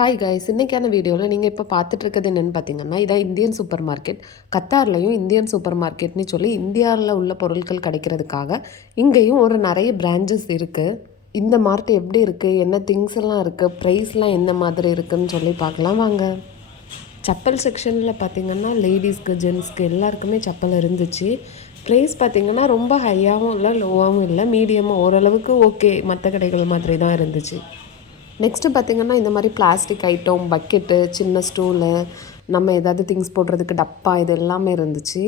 Hi guys, இன்றைக்கான வீடியோவில் நீங்கள் இப்போ பார்த்துட்ருக்கிறது என்னென்னு பார்த்தீங்கன்னா, இதான் இந்தியன் சூப்பர் மார்க்கெட். கத்தார்லேயும் இந்தியன் சூப்பர் மார்க்கெட்னு சொல்லி இந்தியாவில் உள்ள பொருட்கள் கிடைக்கிறதுக்காக இங்கேயும் ஒரு நிறைய பிரான்ச்சஸ் இருக்குது. இந்த மார்ட் எப்படி இருக்குது, என்ன திங்ஸ் எல்லாம் இருக்குது, ப்ரைஸ்லாம் என்ன மாதிரி இருக்குதுன்னு சொல்லி பார்க்கலாம் வாங்க. செப்பல் செக்ஷனில் பார்த்திங்கன்னா லேடிஸ்க்கு ஜென்ஸ்க்கு எல்லாருக்குமே செப்பல் இருந்துச்சு. ப்ரைஸ் பார்த்திங்கன்னா ரொம்ப ஹையாகவும் இல்லை லோவாகவும் இல்லை, மீடியமாக ஓரளவுக்கு ஓகே மற்ற கடைகள் மாதிரி தான் இருந்துச்சு. நெக்ஸ்ட்டு பார்த்திங்கன்னா இந்த மாதிரி பிளாஸ்டிக் ஐட்டம், பக்கெட்டு, சின்ன ஸ்டூலு, நம்ம ஏதாவது திங்ஸ் போடுறதுக்கு டப்பா, இது எல்லாமே இருந்துச்சு.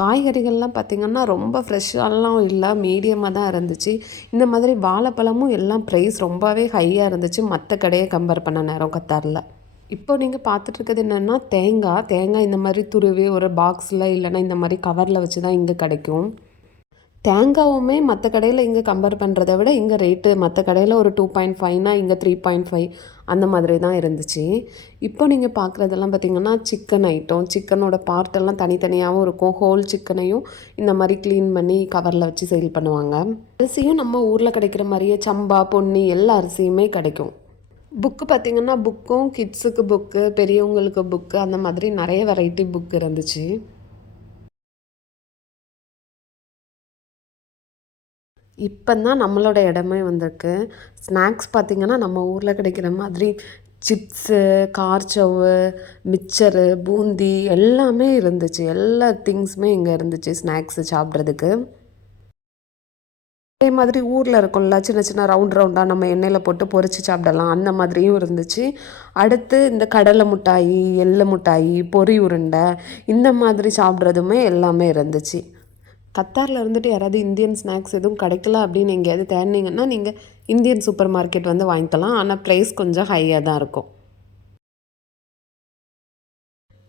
காய்கறிகள்லாம் பார்த்திங்கன்னா ரொம்ப ஃப்ரெஷ்ஷாலாம் இல்லை, மீடியமாக தான் இருந்துச்சு. இந்த மாதிரி வாழைப்பழமும் எல்லாம் ப்ரைஸ் ரொம்பவே ஹையாக இருந்துச்சு மற்ற கடையை கம்பேர் பண்ண நேரம் கத்தாரில். இப்போ நீங்கள் பார்த்துட்ருக்கிறது என்னென்னா தேங்காய் இந்த மாதிரி துருவி ஒரு பாக்ஸில் இல்லைன்னா இந்த மாதிரி கவரில் வச்சு தான் இங்கே கிடைக்கும். தேங்காவுமே மற்ற கடையில் இங்கே கம்பேர் பண்ணுறதை விட இங்கே ரேட்டு மற்ற கடையில் ஒரு 2.5னா இங்கே 3.5 அந்த மாதிரி தான் இருந்துச்சு. இப்போ நீங்கள் பார்க்குறதெல்லாம் பார்த்திங்கன்னா சிக்கன் ஐட்டம், சிக்கனோட பார்ட்டெல்லாம் தனித்தனியாகவும் இருக்கும். ஹோல் சிக்கனையும் இந்த மாதிரி க்ளீன் பண்ணி கவரில் வச்சு சேல் பண்ணுவாங்க. அரிசியும் நம்ம ஊரில் கிடைக்கிற மாதிரியே சம்பா, பொன்னி எல்லா அரிசியுமே கிடைக்கும். புக்கு பார்த்திங்கன்னா புக்கும் கிட்ஸுக்கு புக்கு, பெரியவங்களுக்கு புக்கு, அந்த மாதிரி நிறைய வெரைட்டி புக் இருந்துச்சு. இப்போ தான் நம்மளோட இடமே வந்திருக்கு. ஸ்நாக்ஸ் பார்த்திங்கன்னா நம்ம ஊரில் கிடைக்கிற மாதிரி சிப்ஸு, கார்ச்சவ்வு, மிக்சரு, பூந்தி எல்லாமே இருந்துச்சு. எல்லா திங்ஸுமே இங்கே இருந்துச்சு ஸ்நாக்ஸு சாப்பிட்றதுக்கு. அதே மாதிரி ஊரில் இருக்கும்ல சின்ன சின்ன ரவுண்டாக நம்ம எண்ணெயில் போட்டு பொரித்து சாப்பிடலாம், அந்த மாதிரியும் இருந்துச்சு. அடுத்து இந்த கடலை மிட்டாயி, எள்ளு மிட்டாயி, பொரி உருண்டை இந்த மாதிரி சாப்பிட்றதுமே எல்லாமே இருந்துச்சு. கத்தாரில் இருந்துட்டு யாராவது இந்தியன் ஸ்நாக்ஸ் எதுவும் கிடைக்கல அப்படின்னு எங்கேயாவது தேடினீங்கன்னா நீங்கள் இந்தியன் சூப்பர் மார்க்கெட் வந்து வாங்கிக்கலாம். ஆனால் ப்ரைஸ் கொஞ்சம் ஹையாக தான் இருக்கும்.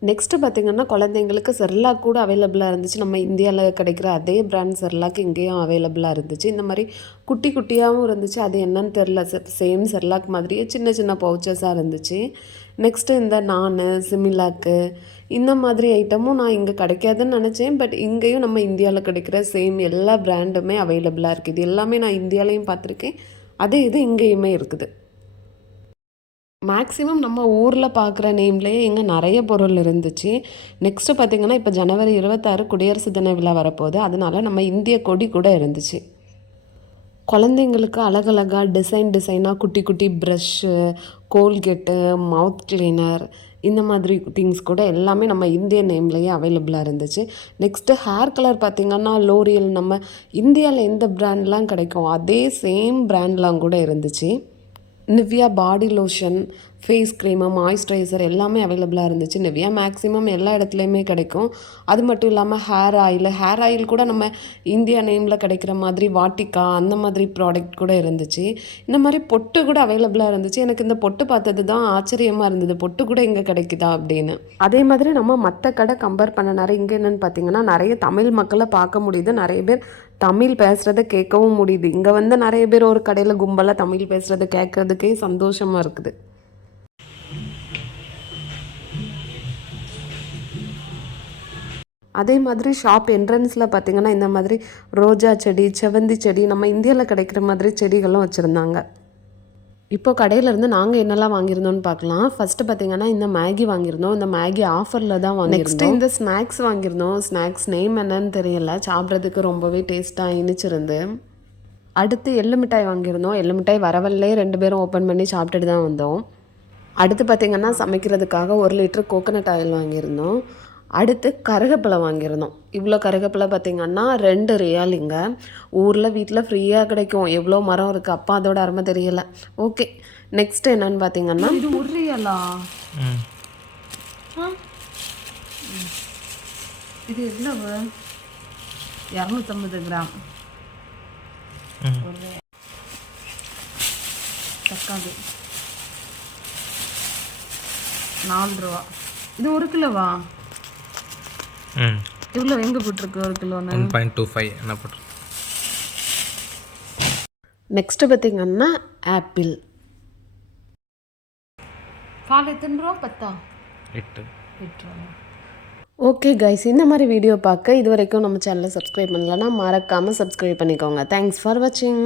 நெக்ஸ்ட்டு பார்த்திங்கன்னா குழந்தைங்களுக்கு செர்லாக் கூட அவைலபிளாக இருந்துச்சு. நம்ம இந்தியாவில் கிடைக்கிற அதே பிராண்ட் செர்லாக் இங்கேயும் அவைலபிளாக இருந்துச்சு. இந்த மாதிரி குட்டி குட்டியாகவும் இருந்துச்சு. அது என்னன்னு தெரில, சேம் செர்லாக் மாதிரியே சின்ன சின்ன பவுச்சஸாக இருந்துச்சு. நெக்ஸ்ட்டு இந்த நானு, சிமிலாக்கு இந்த மாதிரி ஐட்டமும் நான் இங்கே கிடைக்காதுன்னு நினச்சேன். பட் இங்கேயும் நம்ம இந்தியாவில் கிடைக்கிற சேம் எல்லா பிராண்டுமே அவைலபிளாக இருக்குது. இது எல்லாமே நான் இந்தியாவிலையும் பார்த்துருக்கேன், அதே இது இங்கேயுமே இருக்குது. மேக்ஸிமம் நம்ம ஊரில் பார்க்குற நேம்லேயே இங்கே நிறைய பொருள் இருந்துச்சு. நெக்ஸ்ட்டு பார்த்திங்கன்னா இப்போ ஜனவரி 26 குடியரசு தின விழா வரப்போகுது. அதனால் நம்ம இந்திய கொடி கூட இருந்துச்சு. குழந்தைங்களுக்கு அழகழகாக டிசைனாக குட்டி குட்டி ப்ரஷ்ஷு, கோல்கெட்டு, மவுத் கிளீனர் இந்த மாதிரி திங்ஸ் கூட எல்லாமே நம்ம இந்தியன் நேம்லேயே அவைலபிளாக இருந்துச்சு. நெக்ஸ்ட்டு ஹேர் கலர் பார்த்திங்கன்னா லோரியல் நம்ம இந்தியாவில் எந்த பிராண்ட்லாம் கிடைக்கும் அதே சேம் பிராண்ட்லாம் கூட இருந்துச்சு. Nivea body lotion, face cream, moisturiser எல்லாமே அவைலபிளாக இருந்துச்சு. நிவ்யா மேக்ஸிமம் எல்லா இடத்துலையுமே கிடைக்கும். அது மட்டும் இல்லாமல் ஹேர் ஆயில் கூட நம்ம இந்தியா நேமில் கிடைக்கிற மாதிரி வாட்டிக்கா அந்த மாதிரி ப்ராடக்ட் கூட இருந்துச்சு. இந்த மாதிரி பொட்டு கூட அவைலபிளாக இருந்துச்சு. எனக்கு இந்த பொட்டு பார்த்தது தான் ஆச்சரியமாக இருந்தது, பொட்டு கூட இங்கே கிடைக்குதா அப்படின்னு. அதே மாதிரி நம்ம மற்ற கடை கம்பேர் பண்ண நிறைய இங்கே என்னென்னு பார்த்திங்கன்னா நிறைய தமிழ் மக்களை பார்க்க முடியுது. நிறைய பேர் தமிழ் பேசுகிறத கேட்கவும் முடியுது. இங்கே வந்து நிறைய பேர் ஒரு கடையில் கும்பலாக தமிழ் பேசுகிறத கேட்குறதுக்கே சந்தோஷமாக இருக்குது. அதே மாதிரி ஷாப் என்ட்ரன்ஸில் பார்த்திங்கன்னா இந்த மாதிரி ரோஜா செடி, செவந்தி செடி நம்ம இந்தியாவில் கிடைக்கிற மாதிரி செடிகளும் வச்சுருந்தாங்க. இப்போ கடையிலேருந்து நாங்கள் என்னெல்லாம் வாங்கியிருந்தோம்னு பார்க்கலாம். ஃபஸ்ட்டு பார்த்திங்கன்னா இந்த மேகி வாங்கியிருந்தோம். இந்த மேகி ஆஃபரில் தான் வாங்கியிருந்தோம். நெக்ஸ்ட்டு இந்த ஸ்நாக்ஸ் வாங்கியிருந்தோம். ஸ்நாக்ஸ் நேம் என்னன்னு தெரியல, சாப்பிட்றதுக்கு ரொம்பவே டேஸ்ட்டாக இனிச்சிருந்து. அடுத்து எள்ளு மிட்டாய் வாங்கியிருந்தோம். எள்ளு மிட்டாய் வரவல்லே 2 பேரும் ஓப்பன் பண்ணி சாப்பிட்டுட்டு தான் வந்தோம். அடுத்து பார்த்திங்கன்னா சமைக்கிறதுக்காக 1 லிட்டர் கோகோனட் ஆயில் வாங்கியிருந்தோம். அடுத்து கருகப்பிலை வாங்கியிருந்தோம். இவ்வளோ கருகப்பிலை பார்த்திங்கன்னா 2 ரியால். இங்கே ஊரில் வீட்டில் ஃப்ரீயாக கிடைக்கும். எவ்வளோ மரம் இருக்குது, அப்பா அதோட அருமை தெரியலை. ஓகே, நெக்ஸ்ட் என்னன்னு பார்த்தீங்கன்னா இது 1 ரியாலா? இது எவ்வளவு? 250 கிராம். தக்காளி 4 ரூபா. இது 1 கிலோவா? இவ்வளோ எங்கே போட்டிருக்கு 1 கிலோன்னு? 1.25 என்ன போட்டிருக்கு. நெக்ஸ்ட்டு பார்த்திங்கன்னா ஆப்பிள். பால் எத்தனை ரூபா? 8 ரூபா. ஓகே கைஸ், இந்த மாதிரி வீடியோ பார்க்க இது வரைக்கும் நம்ம சேனலை சப்ஸ்கிரைப் பண்ணலன்னா மறக்காமல் சப்ஸ்கிரைப் பண்ணிக்கோங்க. தேங்க்ஸ் ஃபார் வாட்சிங்.